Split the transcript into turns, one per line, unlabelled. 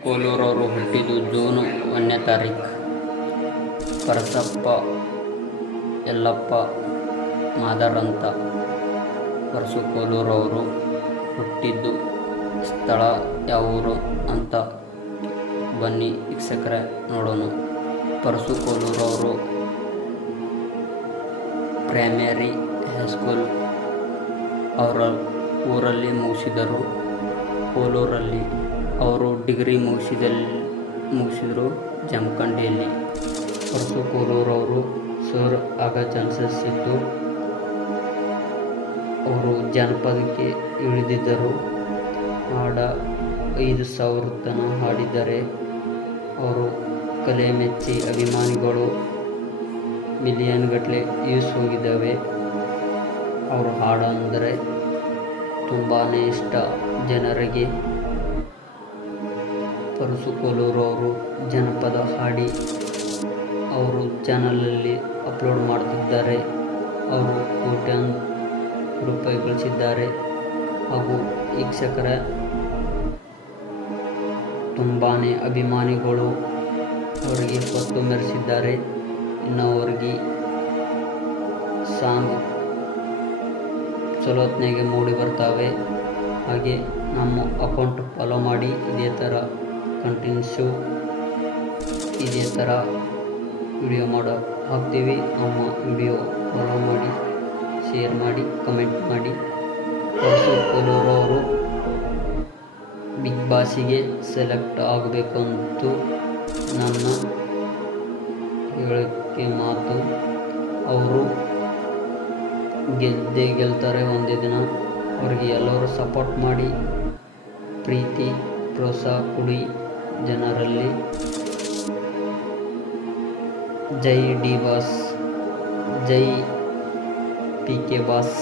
ಕೋಲೂರವರು ಹುಟ್ಟಿದ್ದು ಜೂನ್ ಒಂದನೇ ತಾರೀಕು ಪರಸಪ್ಪ ಎಲ್ಲಪ್ಪ ಮಾದರಂತ ಪರಸು ಕೋಲೂರವರು ಹುಟ್ಟಿದ್ದು ಸ್ಥಳ ಯಾವೂರು ಅಂತ ಬನ್ನಿ ವೀಕ್ಷಕರೇ ನೋಡೋಣ ಪರಸು ಕೋಲೂರವರು ಪ್ರೈಮರಿ ಹೈಸ್ಕೂಲ್ ಅವರ ಊರಲ್ಲಿ ಮುಗಿಸಿದರು ಕೋಲೂರಲ್ಲಿ ಅವರು ಡಿಗ್ರಿ ಮುಗಿಸಿದಲ್ಲಿ ಮುಗಿಸಿದರು ಜಮಖಂಡಿಯಲ್ಲಿ. ಹೊರತು ಕೋಲೂರವರು ಸರ್ ಆಗ ಚಾನ್ಸಸ್ ಇದ್ದು ಅವರು ಜನಪದಕ್ಕೆ ಇಳಿದಿದ್ದರು. ಹಾಡ ಐದು ಸಾವಿರ ತನ ಹಾಡಿದ್ದಾರೆ. ಅವರು ಕಲೆ ಮೆಚ್ಚಿ ಅಭಿಮಾನಿಗಳು ಮಿಲಿಯನ್ ಗಟ್ಟಲೆ ಯೂಸ್ ಹೋಗಿದ್ದಾವೆ. ಅವರು ಹಾಡು ಅಂದರೆ ತುಂಬಾ ಇಷ್ಟ ಜನರಿಗೆ. ಪರಸು ಕೋಲೂರವರು ಜನಪದ ಹಾಡಿ ಅವರು ಚಾನಲಲ್ಲಿ ಅಪ್ಲೋಡ್ ಮಾಡ್ತಿದ್ದಾರೆ. ಅವರು ಕೋಟ್ಯಾನ್ ರೂಪಾಯಿ ಗಳಿಸಿದ್ದಾರೆ ಹಾಗೂ ವೀಕ್ಷಕರ ತುಂಬಾ ಅಭಿಮಾನಿಗಳು ಅವರಿಗೆ ಹೊತ್ತು ಮೆರೆಸಿದ್ದಾರೆ. ಇನ್ನು ಅವರಿಗೆ ಸಾಂಗ್ ಚಲೋತ್ನಾಗೆ ಮೂಡಿ ಬರ್ತಾವೆ. ಹಾಗೆ ನಮ್ಮ ಅಕೌಂಟ್ ಫಾಲೋ ಮಾಡಿ, ಇದೇ ಥರ ಕಂಟಿನ್ಯೂಸು ಇದೇ ಥರ ವಿಡಿಯೋ ಮಾಡೋ ಹಾಕ್ತೀವಿ. ನಮ್ಮ ವಿಡಿಯೋ ಫಾಲೋ ಮಾಡಿ ಶೇರ್ ಮಾಡಿ ಕಮೆಂಟ್ ಮಾಡಿ. ಅವರು ಬಿಗ್ ಬಾಸಿಗೆ ಸೆಲೆಕ್ಟ್ ಆಗಬೇಕಂತೂ ನನ್ನ ಹೇಳೋಕ್ಕೆ ಮಾತು. ಅವರು ಗೆದ್ದೇ ಗೆಲ್ತಾರೆ ಒಂದೇ ದಿನ. ಅವ್ರಿಗೆ ಎಲ್ಲರೂ ಸಪೋರ್ಟ್ ಮಾಡಿ. ಪ್ರೀತಿ, ಪ್ರೋತ್ಸಾಹ ಕೊಡಿ. ಜನರಲ್ಲಿ ಜೈ ಡಿ ಬಾಸ್ ಜೈ ಪಿ ಕೆ ಬಾಸ್